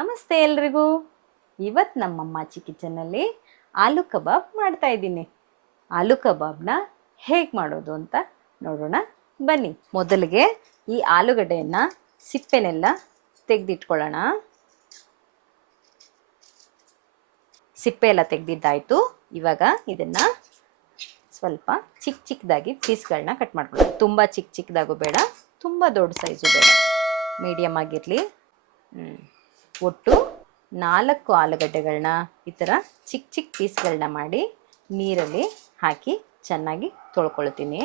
ನಮಸ್ತೆ ಎಲ್ರಿಗೂ. ಇವತ್ತು ನಮ್ಮಮ್ಮ ಕಿಚನ್ನಲ್ಲಿ ಆಲೂ ಕಬಾಬ್ ಮಾಡ್ತಾ ಇದ್ದೀನಿ. ಆಲೂ ಕಬಾಬ್ನ ಹೇಗೆ ಮಾಡೋದು ಅಂತ ನೋಡೋಣ ಬನ್ನಿ. ಮೊದಲಿಗೆ ಈ ಆಲೂಗಡ್ಡೆಯನ್ನು ಸಿಪ್ಪೆನೆಲ್ಲ ತೆಗೆದಿಟ್ಕೊಳ್ಳೋಣ. ಸಿಪ್ಪೆ ಎಲ್ಲ ತೆಗೆದಿದ್ದಾಯಿತು. ಇವಾಗ ಇದನ್ನು ಸ್ವಲ್ಪ ಚಿಕ್ಕದಾಗಿ ಪೀಸ್ಗಳನ್ನ ಕಟ್ ಮಾಡ್ಕೊಳ್ಳೋಣ. ತುಂಬ ಚಿಕ್ಕದಾಗೂ ಬೇಡ, ತುಂಬ ದೊಡ್ಡ ಸೈಜು ಬೇಡ, ಮೀಡಿಯಮ್ ಆಗಿರಲಿ. ಒಟ್ಟು 4 ಆಲೂಗಡ್ಡೆಗಳನ್ನ ಈ ಥರ ಚಿಕ್ಕ ಪೀಸ್ಗಳನ್ನ ಮಾಡಿ ನೀರಲ್ಲಿ ಹಾಕಿ ಚೆನ್ನಾಗಿ ತೊಳ್ಕೊಳ್ತೀನಿ.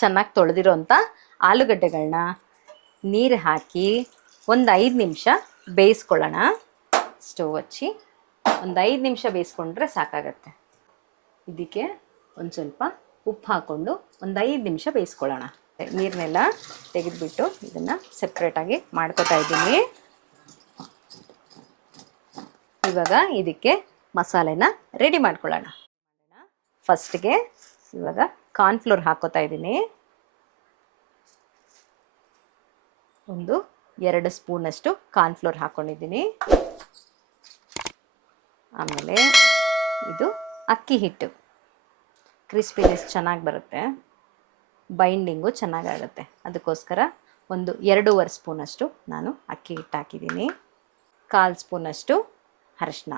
ಚೆನ್ನಾಗಿ ತೊಳೆದಿರೋಂಥ ಆಲೂಗಡ್ಡೆಗಳನ್ನ ನೀರು ಹಾಕಿ ಒಂದು 5 ನಿಮಿಷ ಬೇಯಿಸ್ಕೊಳ್ಳೋಣ. ಸ್ಟವ್ ಹಚ್ಚಿ ಒಂದು 5 ನಿಮಿಷ ಬೇಯಿಸ್ಕೊಂಡ್ರೆ ಸಾಕಾಗತ್ತೆ. ಇದಕ್ಕೆ ಒಂದು ಸ್ವಲ್ಪ ಉಪ್ಪು ಹಾಕ್ಕೊಂಡು ಒಂದು 5 ನಿಮಿಷ ಬೇಯಿಸ್ಕೊಳ್ಳೋಣ. ನೀರನ್ನೆಲ್ಲ ತೆಗೆದುಬಿಟ್ಟು ಇದನ್ನು ಸೆಪ್ರೇಟಾಗಿ ಮಾಡ್ಕೊತಾ ಇದ್ದೀನಿ. ಇವಾಗ ಇದಕ್ಕೆ ಮಸಾಲೆನ ರೆಡಿ ಮಾಡ್ಕೊಳ್ಳೋಣ. ಫಸ್ಟ್ಗೆ ಇವಾಗ ಕಾರ್ನ್ಫ್ಲೋರ್ ಹಾಕೋತಾ ಇದ್ದೀನಿ. ಒಂದು 2 ಸ್ಪೂನಷ್ಟು ಕಾರ್ನ್ಫ್ಲೋರ್ ಹಾಕ್ಕೊಂಡಿದ್ದೀನಿ. ಆಮೇಲೆ ಇದು ಅಕ್ಕಿ ಹಿಟ್ಟು, ಕ್ರಿಸ್ಪಿನೆಸ್ ಚೆನ್ನಾಗಿ ಬರುತ್ತೆ, ಬೈಂಡಿಂಗು ಚೆನ್ನಾಗಾಗುತ್ತೆ. ಅದಕ್ಕೋಸ್ಕರ ಒಂದು 2.5 ಸ್ಪೂನಷ್ಟು ನಾನು ಅಕ್ಕಿ ಹಿಟ್ಟು ಹಾಕಿದ್ದೀನಿ. 1/4 ಸ್ಪೂನಷ್ಟು ಅರಿಶಿನ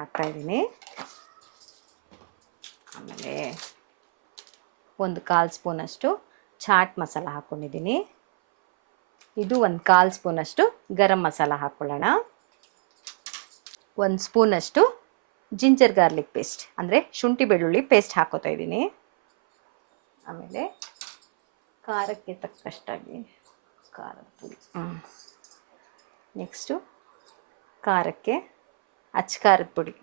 ಹಾಕ್ತಾಯಿದ್ದೀನಿ. ಆಮೇಲೆ ಒಂದು 1/4 ಸ್ಪೂನಷ್ಟು ಚಾಟ್ ಮಸಾಲ ಹಾಕ್ಕೊಂಡಿದ್ದೀನಿ. ಇದು ಒಂದು 1/4 ಸ್ಪೂನಷ್ಟು ಗರಂ ಮಸಾಲ ಹಾಕ್ಕೊಳ್ಳೋಣ. 1 ಸ್ಪೂನಷ್ಟು ಜಿಂಜರ್ ಗಾರ್ಲಿಕ್ ಪೇಸ್ಟ್ ಅಂದರೆ ಶುಂಠಿ ಬೆಳ್ಳುಳ್ಳಿ ಪೇಸ್ಟ್ ಹಾಕ್ಕೋತಾ ಇದ್ದೀನಿ. ಆಮೇಲೆ ಖಾರಕ್ಕೆ ತಕ್ಕಷ್ಟಾಗಿ ಖಾರದ ಪುಡಿ. ನೆಕ್ಸ್ಟು ಖಾರಕ್ಕೆ ಅಚ್ಚ ಖಾರದ ಪುಡಿ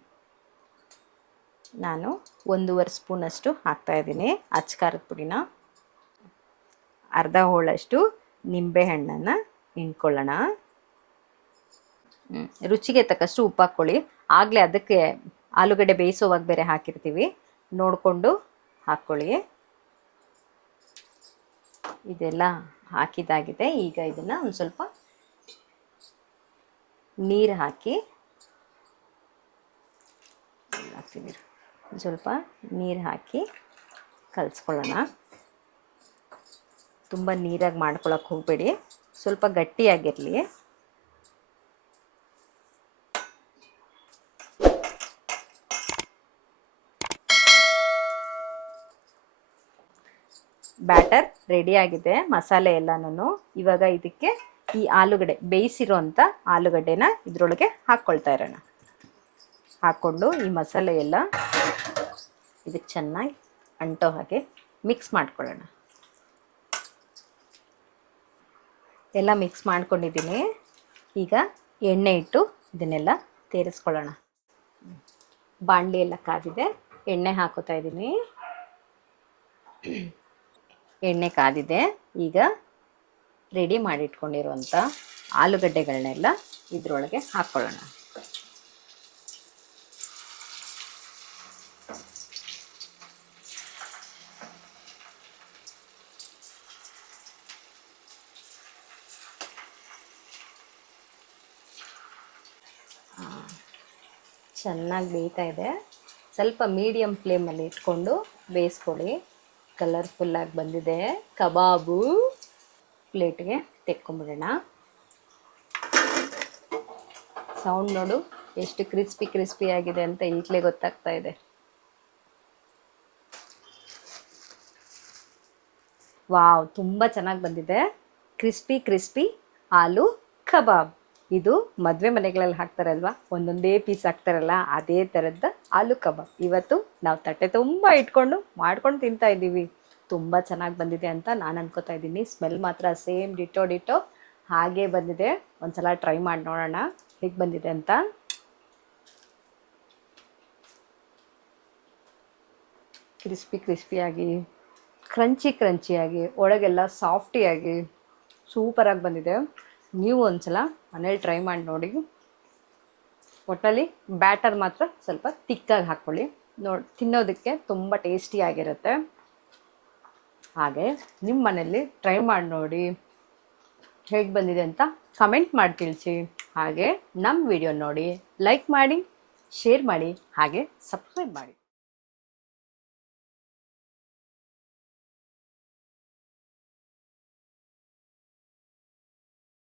ನಾನು 1.5 ಸ್ಪೂನಷ್ಟು ಹಾಕ್ತಾಯಿದ್ದೀನಿ. ಅಚ್ಚ ಖಾರದ ಪುಡಿನ ಅರ್ಧ ಹೋಳಷ್ಟು ನಿಂಬೆಹಣ್ಣನ್ನು ಹಿಂಡ್ಕೊಳ್ಳೋಣ. ರುಚಿಗೆ ತಕ್ಕಷ್ಟು ಉಪ್ಪು ಹಾಕ್ಕೊಳ್ಳಿ. ಆಗಲೇ ಅದಕ್ಕೆ ಆಲೂಗಡ್ಡೆ ಬೇಯಿಸೋವಾಗ ಬೇರೆ ಹಾಕಿರ್ತೀವಿ, ನೋಡಿಕೊಂಡು ಹಾಕ್ಕೊಳ್ಳಿ. ಇದೆಲ್ಲ ಹಾಕಿದ್ದಾಗಿದೆ. ಈಗ ಇದನ್ನು ಒಂದು ಸ್ವಲ್ಪ ನೀರು ಹಾಕಿ ಒಂದು ಸ್ವಲ್ಪ ನೀರು ಹಾಕಿ ಕಲಿಸ್ಕೊಳ್ಳೋಣ. ತುಂಬ ನೀರಾಗಿ ಮಾಡ್ಕೊಳ್ಳೋಕೆ ಹೋಗಬೇಡಿ, ಸ್ವಲ್ಪ ಗಟ್ಟಿಯಾಗಿರಲಿ. ಬ್ಯಾಟರ್ ರೆಡಿಯಾಗಿದೆ, ಮಸಾಲೆ ಎಲ್ಲನೂ. ಇವಾಗ ಇದಕ್ಕೆ ಈ ಆಲೂಗಡ್ಡೆ, ಬೇಯಿಸಿರೋಂಥ ಆಲೂಗಡ್ಡೆನ ಇದರೊಳಗೆ ಹಾಕ್ಕೊಳ್ತಾ ಇರೋಣ. ಹಾಕ್ಕೊಂಡು ಈ ಮಸಾಲೆ ಎಲ್ಲ ಇದಕ್ಕೆ ಚೆನ್ನಾಗಿ ಅಂಟೋ ಹಾಗೆ ಮಿಕ್ಸ್ ಮಾಡ್ಕೊಳ್ಳೋಣ. ಎಲ್ಲ ಮಿಕ್ಸ್ ಮಾಡ್ಕೊಂಡಿದ್ದೀನಿ. ಈಗ ಎಣ್ಣೆ ಇಟ್ಟು ಇದನ್ನೆಲ್ಲ ತೇರಿಸ್ಕೊಳ್ಳೋಣ. ಬಾಣಲಿ ಎಲ್ಲ ಕಾದಿದೆ, ಎಣ್ಣೆ ಹಾಕೋತಾ ಇದ್ದೀನಿ. ಎಣ್ಣೆ ಕಾದಿದೆ. ಈಗ ರೆಡಿ ಮಾಡಿಟ್ಕೊಂಡಿರುವಂಥ ಆಲೂಗಡ್ಡೆಗಳನ್ನೆಲ್ಲ ಇದರೊಳಗೆ ಹಾಕ್ಕೊಳ್ಳೋಣ. ಚೆನ್ನಾಗಿ ಬೇಯ್ತಾ ಇದೆ. ಸ್ವಲ್ಪ ಮೀಡಿಯಮ್ ಫ್ಲೇಮಲ್ಲಿ ಇಟ್ಕೊಂಡು ಬೇಯಿಸ್ಕೊಳ್ಳಿ. ಕಲರ್ಫುಲ್ಲಾಗಿ ಬಂದಿದೆ ಕಬಾಬು. ಪ್ಲೇಟ್ಗೆ ತೆಕ್ಕೊಂಬಿಡೋಣ. ಸೌಂಡ್ ನೋಡು ಎಷ್ಟು ಕ್ರಿಸ್ಪಿ ಆಗಿದೆ ಅಂತ ಈಗಲೇ ಗೊತ್ತಾಗ್ತಾ ಇದೆ. ವಾವ್, ತುಂಬ ಚೆನ್ನಾಗಿ ಬಂದಿದೆ. ಕ್ರಿಸ್ಪಿ ಆಲೂ ಕಬಾಬ್. ಇದು ಮದುವೆ ಮನೆಗಳಲ್ಲಿ ಹಾಕ್ತಾರಲ್ವ, ಒಂದೊಂದೇ ಪೀಸ್ ಹಾಕ್ತಾರಲ್ಲ, ಅದೇ ಥರದ್ದು ಆಲೂ ಕಬಾಬ್ ಇವತ್ತು ನಾವು ತಟ್ಟೆ ತುಂಬ ಇಟ್ಕೊಂಡು ಮಾಡ್ಕೊಂಡು ತಿಂತಾ ಇದ್ದೀವಿ. ತುಂಬ ಚೆನ್ನಾಗಿ ಬಂದಿದೆ ಅಂತ ನಾನು ಅನ್ಕೋತಾ ಇದ್ದೀನಿ. ಸ್ಮೆಲ್ ಮಾತ್ರ ಸೇಮ್ ಡಿಟೋ ಹಾಗೇ ಬಂದಿದೆ. ಒಂದ್ಸಲ ಟ್ರೈ ಮಾಡಿ ನೋಡೋಣ ಹೇಗೆ ಬಂದಿದೆ ಅಂತ. ಕ್ರಿಸ್ಪಿಯಾಗಿ, ಕ್ರಂಚಿಯಾಗಿ, ಒಳಗೆಲ್ಲ ಸಾಫ್ಟಿಯಾಗಿ ಸೂಪರಾಗಿ ಬಂದಿದೆ. ನೀವು ಒಂದ್ಸಲ ಮನೇಲಿ ಟ್ರೈ ಮಾಡಿ ನೋಡಿ. ಒಟ್ಟಲ್ಲಿ ಬ್ಯಾಟರ್ ಮಾತ್ರ ಸ್ವಲ್ಪ ತಿಕ್ಕಾಗಿ ಹಾಕ್ಕೊಳ್ಳಿ. ತಿನ್ನೋದಕ್ಕೆ ತುಂಬ ಟೇಸ್ಟಿಯಾಗಿರುತ್ತೆ. ಹಾಗೆ ನಿಮ್ಮ ಮನೇಲಿ ಟ್ರೈ ಮಾಡಿ ನೋಡಿ. ಹೇಗೆ ಬಂದಿದೆ ಅಂತ ಕಮೆಂಟ್ ಮಾಡಿ ತಿಳಿಸಿ. ಹಾಗೆ ನಮ್ಮ ವಿಡಿಯೋ ನೋಡಿ ಲೈಕ್ ಮಾಡಿ, ಶೇರ್ ಮಾಡಿ, ಹಾಗೆ ಸಬ್ಸ್ಕ್ರೈಬ್ ಮಾಡಿ.